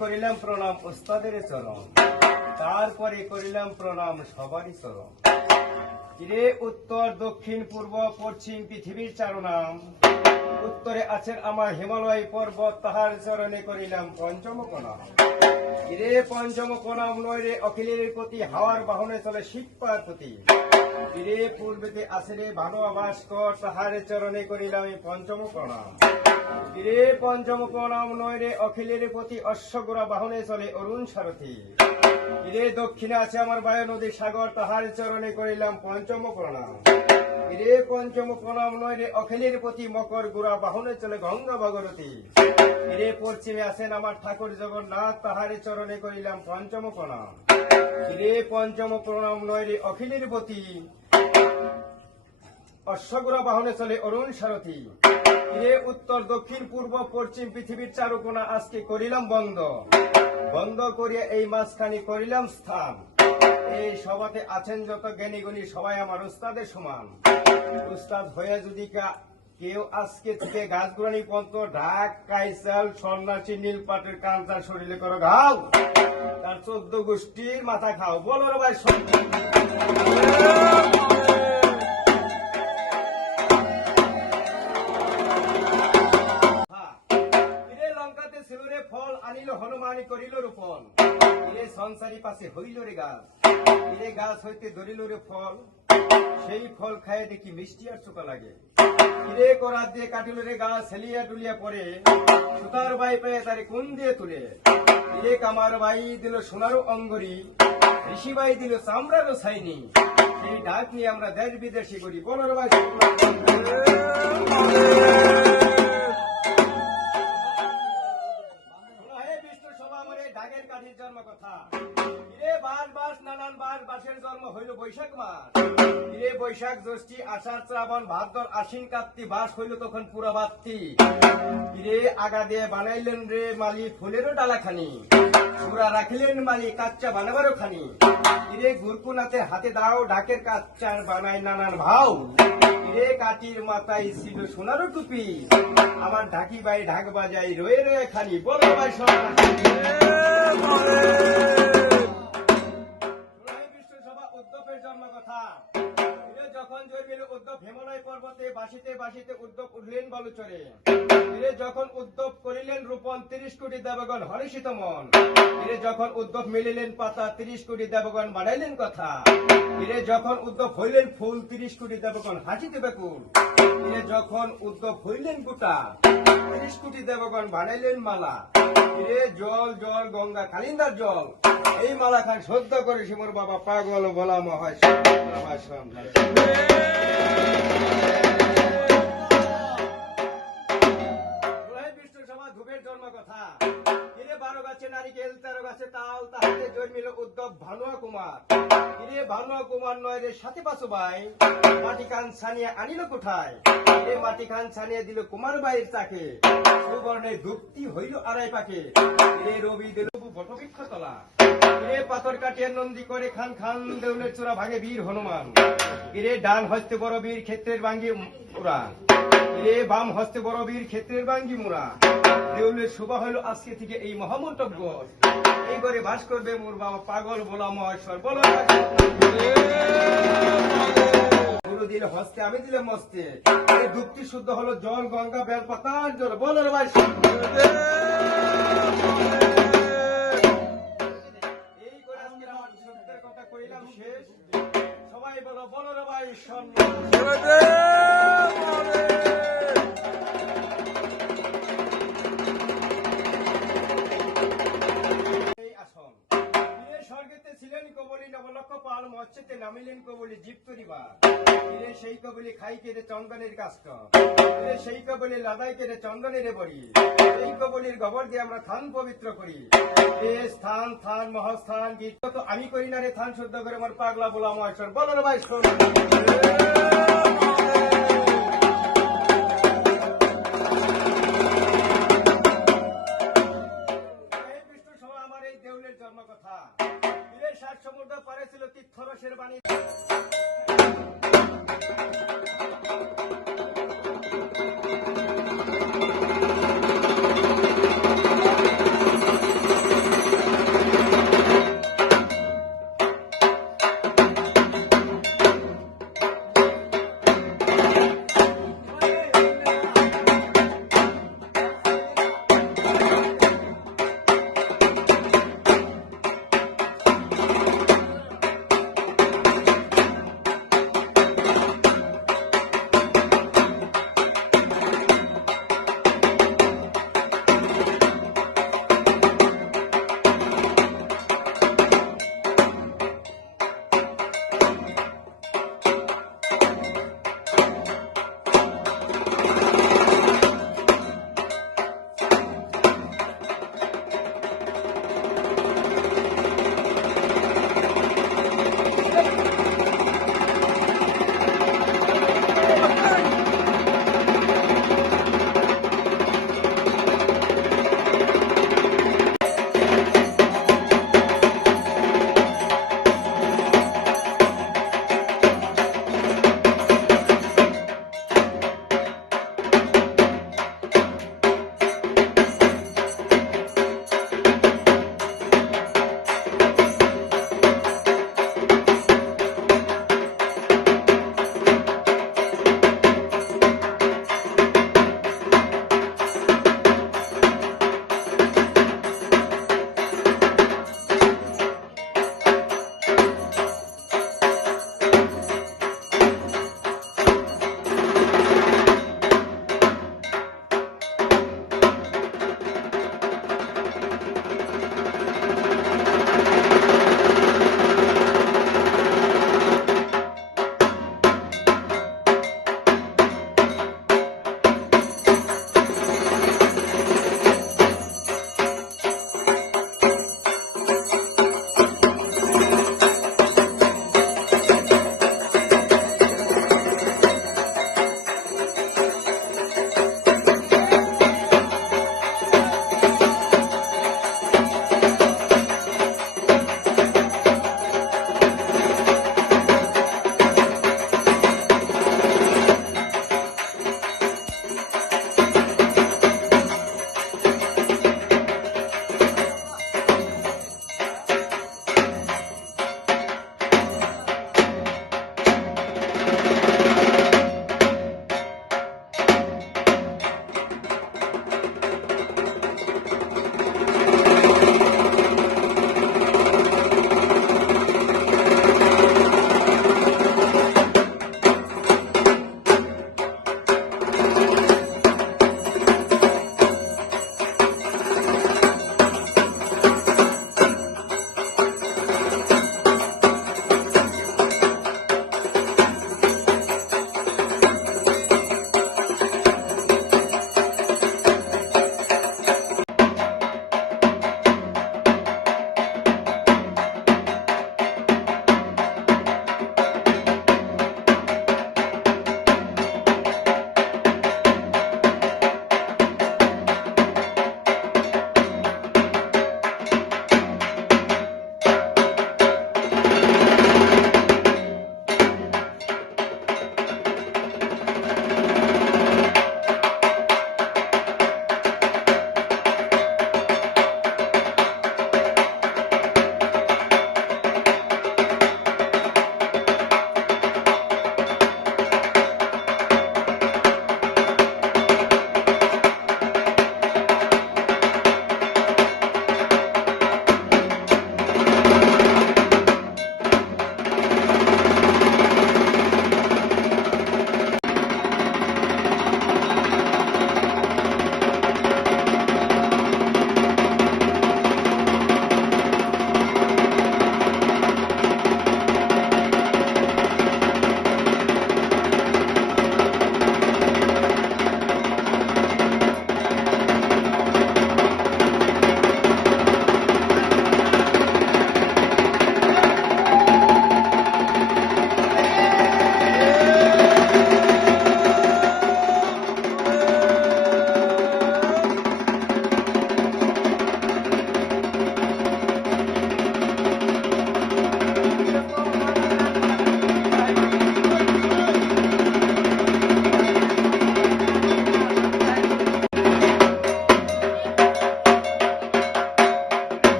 করিলাম প্রণাম ওস্তাদের চরণ, তারপরে করিলাম প্রণাম সবারই চরণ। রে উত্তর দক্ষিণ পূর্ব পশ্চিম পৃথিবীর চারনাম, উত্তরে আছেন আমার হিমালয় পর্বত, তাহার চরণে করিলাম পঞ্চম প্রণাম। রে পঞ্চম প্রণাম নয় রে অখিলের প্রতি, হাওয়ার বাহনে চলে শিব পার্বতী। রে পূর্বেতে আছে রে ভানু ভাস্কর, তাহার চরণে করিলাম পঞ্চম প্রণাম। রে পঞ্চম প্রণাম নয় রে অখিলের প্রতি, অশ্বগোড়া বাহনে চলে অরুণ সারথী। রে দক্ষিণে আছে আমার বায়ু নদী সাগর, তাহার চরণে করিলাম পঞ্চম প্রণাম। রে পঞ্চম প্রণাম নয় রে অখিলের প্রতি, মকর গোড়া বাহনে চলে গঙ্গা ভগরতী। রে পশ্চিমে আছেন আমার ঠাকুর জগন্নাথ, তাহার চরণে করিলাম পঞ্চম প্রণাম। রে পঞ্চম প্রণাম নয় রে অখিলের প্রতি, অশ্বগোড়া বাহনে চলে অরুণ সারথী। রে উত্তর দক্ষিণ পূর্ব পশ্চিম পৃথিবীর চারুকোণা আজকে করিলাম বন্ধ, বন্ধ করিয়া এই মাঝখানে করিলাম স্থান। এই সভাতে আছেন যত জ্ঞানী গুণী, সবাই আমার উস্তাদের সমান। উস্তাদ হয়ে যদি কেউ আজকে থেকে গাছ গুড়ানি পন্ত ঢাক কাইসাল সন্ন্যাসী নীল পাটের কান্তার শরীরে করো ঘাও, তার 14 গোষ্ঠীর মাথা খাও। বলো রে ভাই লঙ্কাতে ছিল রে ফল, আনিল হনুমানি করিল রোপণ। ইরে সংসারী পাশে হইল রে গাছ, ইরে গাছ হইতে ধরিল রে ফল, সেই ফল খায় দেখি মিষ্টি আর চোখা লাগে। ইরে করাত দিয়ে কাটিল রে গাছ, হেলিয়া ডুলিয়া পড়ে, সুতার বাই পেয়ে তারে কোন দিয়ে তুলে। ইরে কামার বাই দিল সোনারও অঙ্গরি, ঋষি বাই দিল চামড়ারও ছাইনি। সেই ডাক নিয়ে আমরা দেশ বিদেশি করি। বলার ভাই ডাকের কাঠির জন্ম কথা। ইরে বাস বাস নানান বাস, বাসের জন্ম হইল বৈশাখ মাস। ইরে বৈশাখ জ্যৈষ্ঠী আষাঢ় শ্রাবণ ভাদ্র আশ্বিন কার্তিক, বাস হইল তখন পুরা বাত্তি। ইরে আগা দিয়ে বানাইলেন রে মালি ফুলেরও ডালাখানি, পুরা রাখিলেন মালি কাচ্চা বানাবারও খানি। ইরে গুরকুনাতে হাতে দাও, ঢাকের কাচ্চার বানায় নানান ভাও। ইরে কাটির মাথায় ছিল সোনারও টুপি, আমার ঢাকি বাই ঢাক বাজাই রয়ে রয়ে খানি। বলো ভাই উদ্যোগের জন্ম কথা। যখন জন্মিল উদ্যোগ হিমালয় পর্বতে, বাসিতে বাসিতে উদ্যোগ উঠলেন বালুচরে। যখন উদ্যোগ করিলেন রূপন, 30 কোটি দেবগণ হর্ষিত মন। যখন উদ্যোগ মিলিলেন পাতা, 30 কোটি দেবগণ বাড়াইলেন কথা। যখন উদ্যোগ হইলেন ফুল, 30 কোটি দেবগণ হাসিতে বেকুল। যখন উদ্যোগ হইলেন গোটা, 30 কোটি দেবগণ বানাইলেন মালা। জল জল গঙ্গা কালিন্দার জল, এই মালা খান সদ্য করে সিমর বাবা পাগল বলা মহায় ধূপের জন্ম কথা। 12 গাছে নারিকেল, 13 গাছে তাল, তাহাতে জন্মিল উদ্যোগ ভানুয়া কুমার। ভানুয়া কুমার নয় রে সাথে পাশো ভাই, মাটি খান ছানিয়ে আনিল কোঠায়। মাটি খান ছানিয়ে দিল কুমার বাইয়ের চাকে, সুবর্ণের ধূপটি হইল আড়াই পাকে। রবি দিল বটবৃক্ষ তলা, পাথর কাটিয়ে নন্দী করে খান খান, দেউলের চূড়া ভাঙে বীর হনুমান। ডান হস্তে বড় বীর ক্ষেত্রের ভাঙ্গি মুরা, বাম হস্তে বড় বীর ক্ষেত্রের ভাঙ্গি মুরা। দেউলের শোভা হইল আজকে থেকে এই মহামন্টপ। এই করে বাস করবে মোর বাবা পাগল বলা মহেশ্বর। বলো গুরু দিলে হস্তে, আমি দিলে মস্তে, এই দুঃখটি শুদ্ধ হলো জল গঙ্গা বেল পাতার জল। বলো ভাই এই করে আজকে আমার সত্যের কথা কইলাম শেষ। সবাই বলো বলো রে ভাই স্বর্গেতে ছিলেন কবলি নবলক্ষ পাল, মৎস্যতে নামিলেন কবলি জীব করিবার। সেই কবলি খাই কেড়ে চন্দনের কাষ্ট, সেই কবলি লাদাই কেড়ে চন্দনের বড়ি। এই কবলির গোবর দিয়ে আমরা থান পবিত্র করি। স্থান থান মহাস্থান গীত তো আমি করি না রে, থান শুদ্ধ করে আমার পাগলা বলা মহেশ্বর। বলো রে ভাই শোন আমার এই দেউলের জন্ম কথা। 60 সমুদ্র পারে ছিল তীর্থরসের বাণী।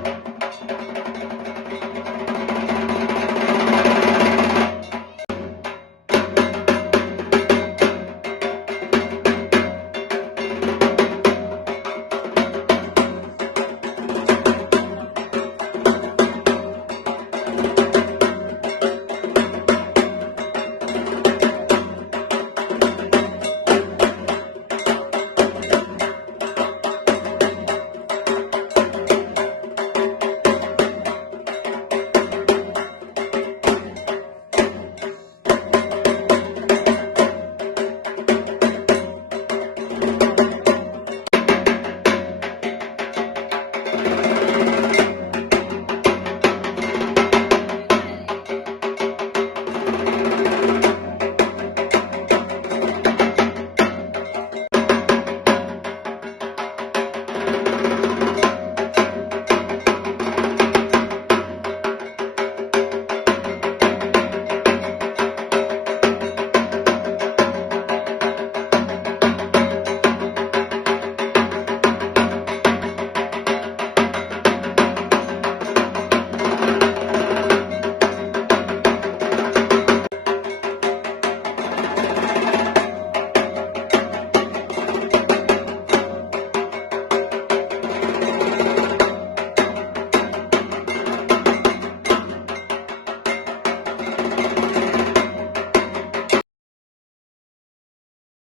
চরণ